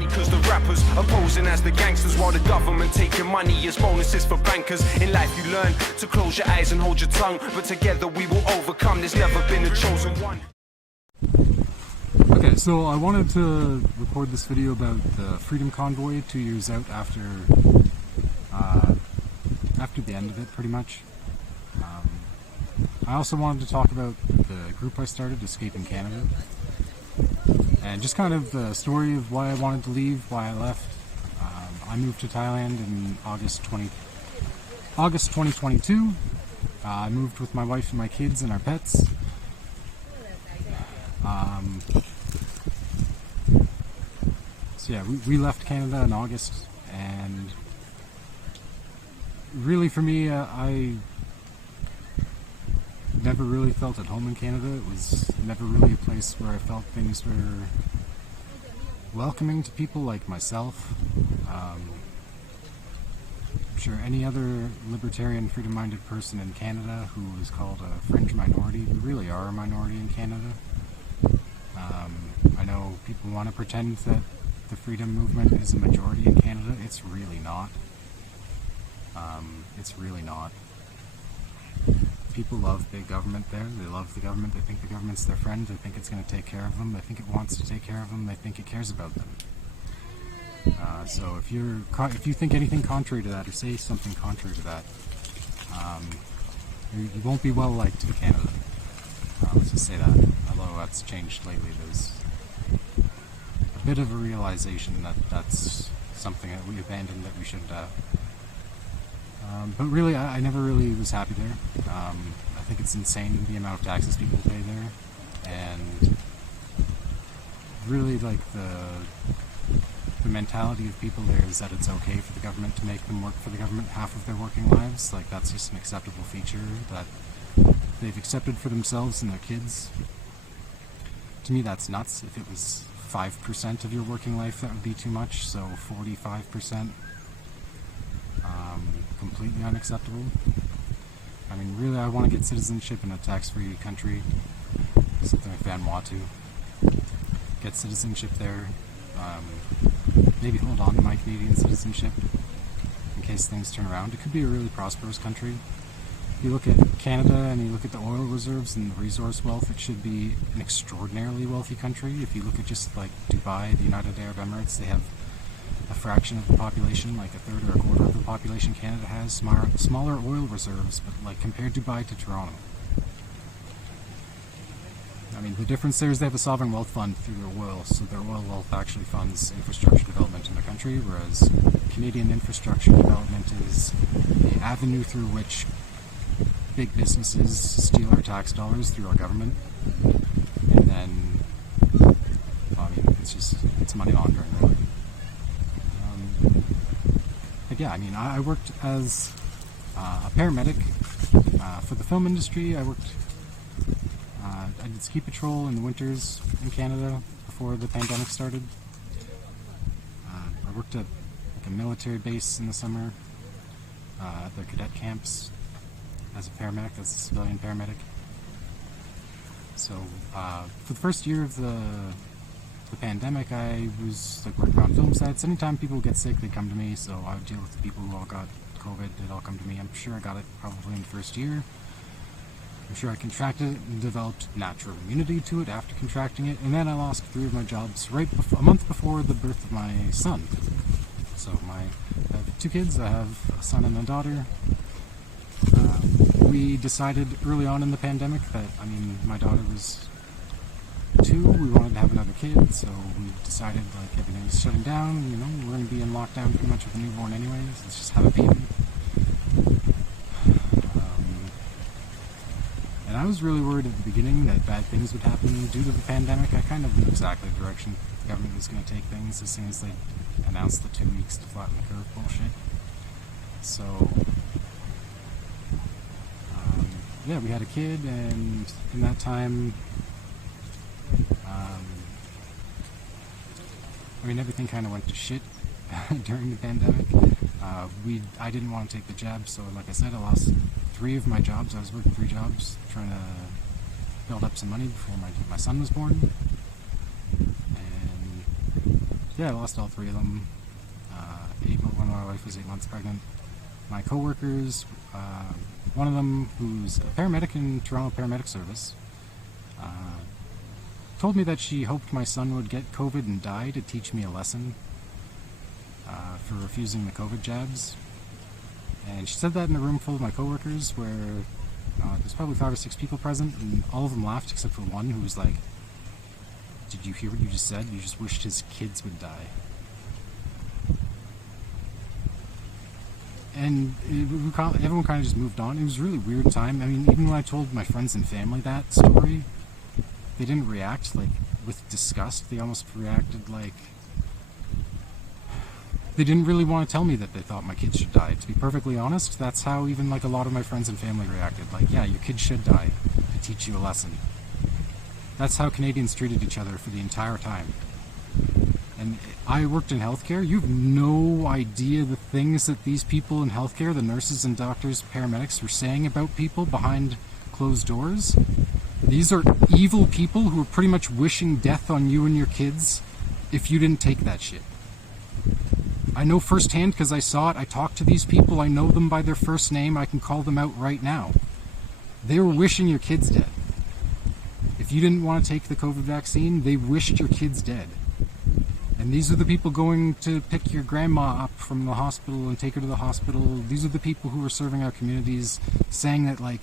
funny cause the rappers are posing as the gangsters while the government taking money as bonuses for bankers. In life you learn to close your eyes and hold your tongue, but together we will overcome. There's never been a chosen one. Okay, so I wanted to record this video about the Freedom Convoy 2 years out after the end of it, pretty much. I also wanted to talk about the group I started, Escaping Canada, and just kind of the story of why I wanted to leave, why I left. I moved to Thailand in August 2022. I moved with my wife and my kids and our pets. So yeah, we left Canada in August, and really for me, I never really felt at home in Canada. It was never really a place where I felt things were welcoming to people like myself. I'm sure any other libertarian, freedom-minded person in Canada who is called a fringe minority, we really are a minority in Canada. I know people want to pretend that the freedom movement is a majority in Canada. It's really not. It's really not. People love big government there. They love the government. They think the government's their friend. They think it's going to take care of them. They think it wants to take care of them. They think it cares about them. So if you think anything contrary to that, or say something contrary to that, you won't be well liked in Canada. Let's just say that. Although that's changed lately, there's a bit of a realization that that's something that we abandoned, that we should. But really, I never really was happy there. I think it's insane the amount of taxes people pay there, and really, like, the mentality of people there is that it's okay for the government to make them work for the government half of their working lives. Like, that's just an acceptable feature that they've accepted for themselves and their kids. To me, that's nuts. If it was 5% of your working life, that would be too much. So 45%. Completely unacceptable. I mean, really, I want to get citizenship in a tax-free country, something like Vanuatu. Get citizenship there. Maybe hold on to my Canadian citizenship in case things turn around. It could be a really prosperous country. If you look at Canada and you look at the oil reserves and the resource wealth, it should be an extraordinarily wealthy country. If you look at just like Dubai, the United Arab Emirates, they have a fraction of the population, like a third or a quarter of the population Canada has, smaller oil reserves, but like compared Dubai to Toronto. I mean, the difference there is they have a sovereign wealth fund through their oil, so their oil wealth actually funds infrastructure development in the country, whereas Canadian infrastructure development is the avenue through which big businesses steal our tax dollars through our government, and then, well, I mean, it's money laundering, really. But yeah, I mean, I worked as a paramedic for the film industry. I did ski patrol in the winters in Canada before the pandemic started. I worked at like a military base in the summer, at the cadet camps as a paramedic, as a civilian paramedic. So for the first year of the pandemic, I was like working on film sets. Anytime people get sick, they come to me, so I would deal with the people who all got COVID. They'd all come to me. I'm sure I got it probably in the first year. I'm sure I contracted it and developed natural immunity to it after contracting it, and then I lost 3 of my jobs a month before the birth of my son. So I have 2 kids. I have a son and a daughter. We decided early on in the pandemic that, I mean, my daughter was 2, we wanted to have another kid, so we decided, like, everything was shutting down, you know, we're going to be in lockdown pretty much with a newborn anyways, let's just have a baby. And I was really worried at the beginning that bad things would happen due to the pandemic. I kind of knew exactly the direction the government was going to take things as soon as they announced the 2 weeks to flatten the curve bullshit. So, yeah, we had a kid, and in that time, I mean, everything kind of went to shit during the pandemic. I didn't want to take the jab, so like I said, I lost 3 of my jobs. I was working 3 jobs, trying to build up some money before my son was born. And Yeah, I lost all three of them. When my wife was 8 months pregnant. My coworkers, one of them who's a paramedic in Toronto Paramedic Service, told me that she hoped my son would get COVID and die to teach me a lesson for refusing the COVID jabs. And she said that in a room full of my coworkers where there's probably 5 or 6 people present, and all of them laughed except for one who was like, "Did you hear what you just said? You just wished his kids would die." And everyone kind of just moved on. It was a really weird time. I mean, even when I told my friends and family that story, they didn't react like with disgust. They almost reacted like they didn't really want to tell me that they thought my kids should die. To be perfectly honest, that's how even like a lot of my friends and family reacted. Like, yeah, your kids should die to teach you a lesson. That's how Canadians treated each other for the entire time. And I worked in healthcare. You have no idea the things that these people in healthcare, the nurses and doctors, paramedics, were saying about people behind closed doors. These are evil people who are pretty much wishing death on you and your kids if you didn't take that shit. I know firsthand because I saw it. I talked to these people. I know them by their first name. I can call them out right now. They were wishing your kids dead. If you didn't want to take the COVID vaccine, they wished your kids dead. And these are the people going to pick your grandma up from the hospital and take her to the hospital. These are the people who are serving our communities, saying that like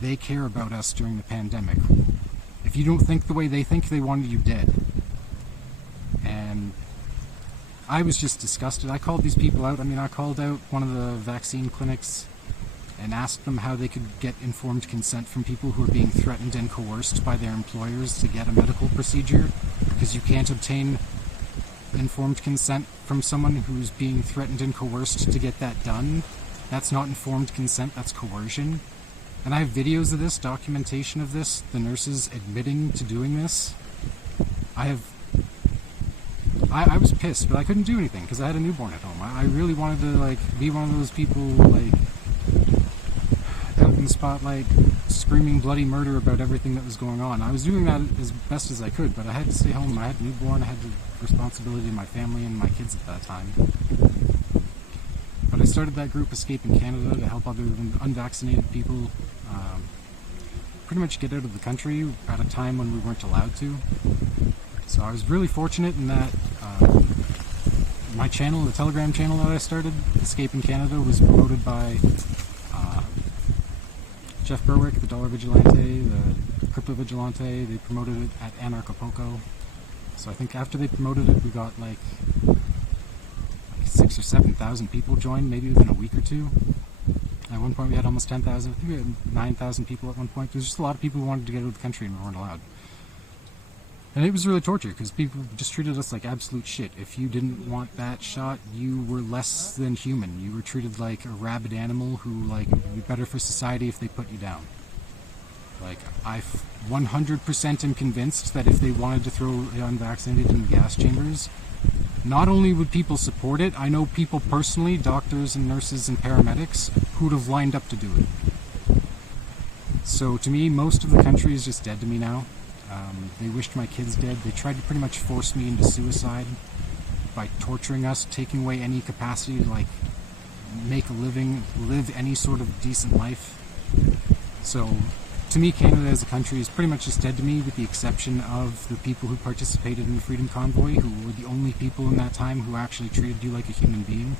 they care about us during the pandemic. If you don't think the way they think, they wanted you dead. And I was just disgusted. I called these people out. I mean, I called out one of the vaccine clinics and asked them how they could get informed consent from people who are being threatened and coerced by their employers to get a medical procedure, because you can't obtain informed consent from someone who's being threatened and coerced to get that done. That's not informed consent, that's coercion. And I have videos of this, documentation of this, the nurses admitting to doing this. I was pissed, but I couldn't do anything because I had a newborn at home. I really wanted to like be one of those people like out in the spotlight screaming bloody murder about everything that was going on. I was doing that as best as I could, but I had to stay home. I had a newborn, I had the responsibility to my family and my kids at that time. But I started that group, Escaping Canada, to help other unvaccinated people pretty much get out of the country at a time when we weren't allowed to. So I was really fortunate in that my channel, the Telegram channel that I started, Escaping Canada, was promoted by Jeff Berwick, the Dollar Vigilante, the Crypto Vigilante. They promoted it at Anarchapulco. So I think after they promoted it, we got like 6,000 or 7,000 people joined, maybe within a week or two. At one point we had almost 10,000. I think we had 9,000 people at one point. There's just a lot of people who wanted to get out of the country and we weren't allowed. And it was really torture because people just treated us like absolute shit. If you didn't want that shot, you were less than human. You were treated like a rabid animal who, like, it would be better for society if they put you down. Like, I 100% am convinced that if they wanted to throw the unvaccinated in the gas chambers, not only would people support it, I know people personally, doctors and nurses and paramedics, who would have lined up to do it. So to me, most of the country is just dead to me now. They wished my kids dead. They tried to pretty much force me into suicide by torturing us, taking away any capacity to like make a living, live any sort of decent life. So to me, Canada as a country is pretty much just dead to me, with the exception of the people who participated in the Freedom Convoy, who were the only people in that time who actually treated you like a human being.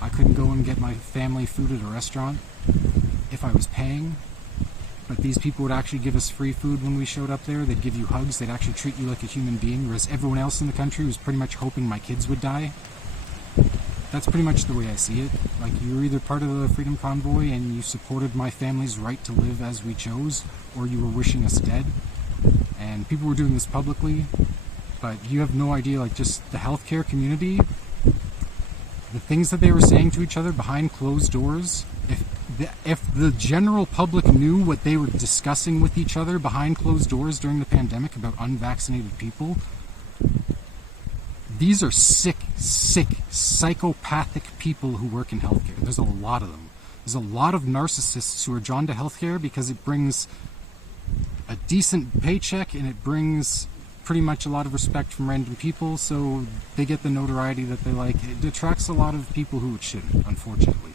I couldn't go and get my family food at a restaurant if I was paying. But these people would actually give us free food when we showed up there. They'd give you hugs. They'd actually treat you like a human being, whereas everyone else in the country was pretty much hoping my kids would die. That's pretty much the way I see it. Like, you were either part of the Freedom Convoy and you supported my family's right to live as we chose, or you were wishing us dead. And people were doing this publicly, but you have no idea, like, just the healthcare community, the things that they were saying to each other behind closed doors. If the general public knew what they were discussing with each other behind closed doors during the pandemic about unvaccinated people, these are sick, psychopathic people who work in healthcare. There's a lot of them. There's a lot of narcissists who are drawn to healthcare because it brings a decent paycheck and it brings pretty much a lot of respect from random people, so they get the notoriety that they like. It attracts a lot of people who it shouldn't, unfortunately.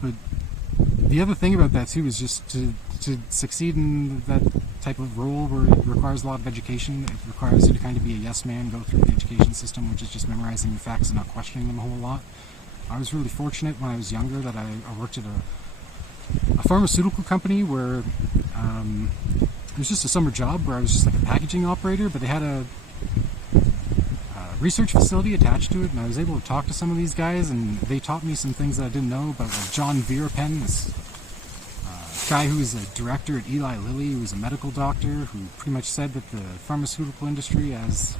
But the other thing about that too is just to succeed in that type of role where it requires a lot of education. It requires you to kind of be a yes man, go through the education system, which is just memorizing the facts and not questioning them a whole lot. I was really fortunate when I was younger that I worked at a pharmaceutical company where it was just a summer job where I was just like a packaging operator, but they had a research facility attached to it, and I was able to talk to some of these guys, and they taught me some things that I didn't know about, like John Verapen, this guy who was a director at Eli Lilly, who was a medical doctor, who pretty much said that the pharmaceutical industry as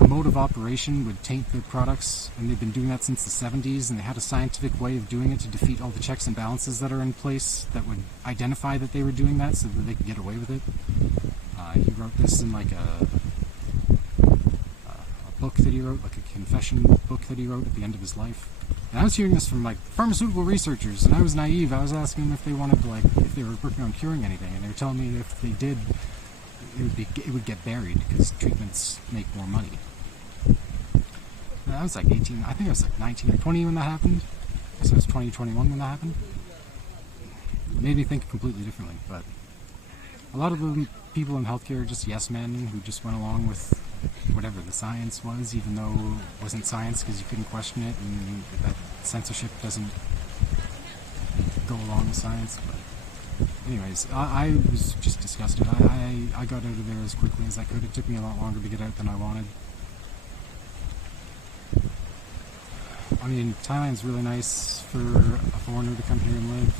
a mode of operation would taint their products, and they've been doing that since the 70s, and they had a scientific way of doing it to defeat all the checks and balances that are in place that would identify that they were doing that so that they could get away with it. He wrote this in like a book that he wrote, like a confession book that he wrote at the end of his life. And I was hearing this from like pharmaceutical researchers, and I was naive. I was asking them if they wanted to, like, if they were working on curing anything, and they were telling me that if they did, it would get buried because treatments make more money. And I was like 18. I think I was like 19 or 20 when that happened. So I was 20, 21 when that happened. It made me think completely differently, but a lot of the people in healthcare are just yes men who just went along with whatever the science was, even though it wasn't science because you couldn't question it, and that censorship doesn't go along with science. But anyways, I was just disgusted. I got out of there as quickly as I could. It took me a lot longer to get out than I wanted. I mean, Thailand's really nice for a foreigner to come here and live.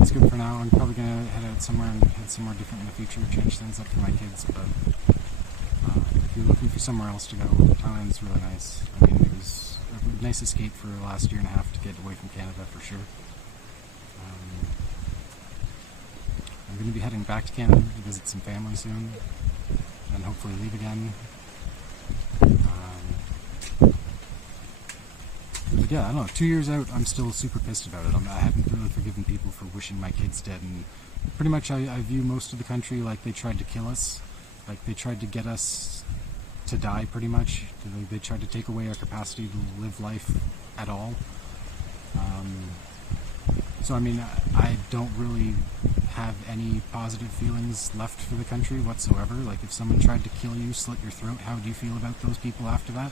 It's good for now. I'm probably going to head out somewhere and head somewhere different in the future, change things up for my kids, but if you're looking for somewhere else to go, Thailand's really nice. I mean, it was a nice escape for the last year and a half to get away from Canada for sure. I'm going to be heading back to Canada to visit some family soon, and hopefully leave again. But yeah, I don't know, 2 years out, I'm still super pissed about it. I haven't really forgiven people for wishing my kids dead, and pretty much I view most of the country like they tried to kill us. Like they tried to get us to die, pretty much. They tried to take away our capacity to live life at all. So I mean, I don't really have any positive feelings left for the country whatsoever. Like if someone tried to kill you, slit your throat, how would you feel about those people after that?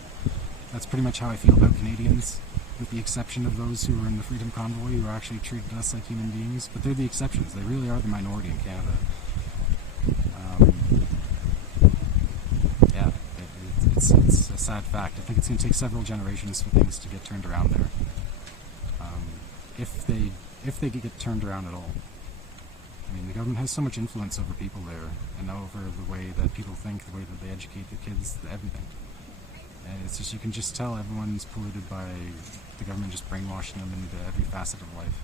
That's pretty much how I feel about Canadians, with the exception of those who were in the Freedom Convoy who actually treated us like human beings. But they're the exceptions. They really are the minority in Canada. Yeah, it's a sad fact. I think it's going to take several generations for things to get turned around there. If they get turned around at all. I mean, the government has so much influence over people there, and over the way that people think, the way that they educate their kids, everything. And it's just, you can just tell everyone's polluted by the government just brainwashing them into every facet of life.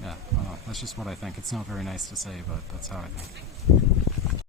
Yeah, I don't know, that's just what I think. It's not very nice to say, but that's how I think.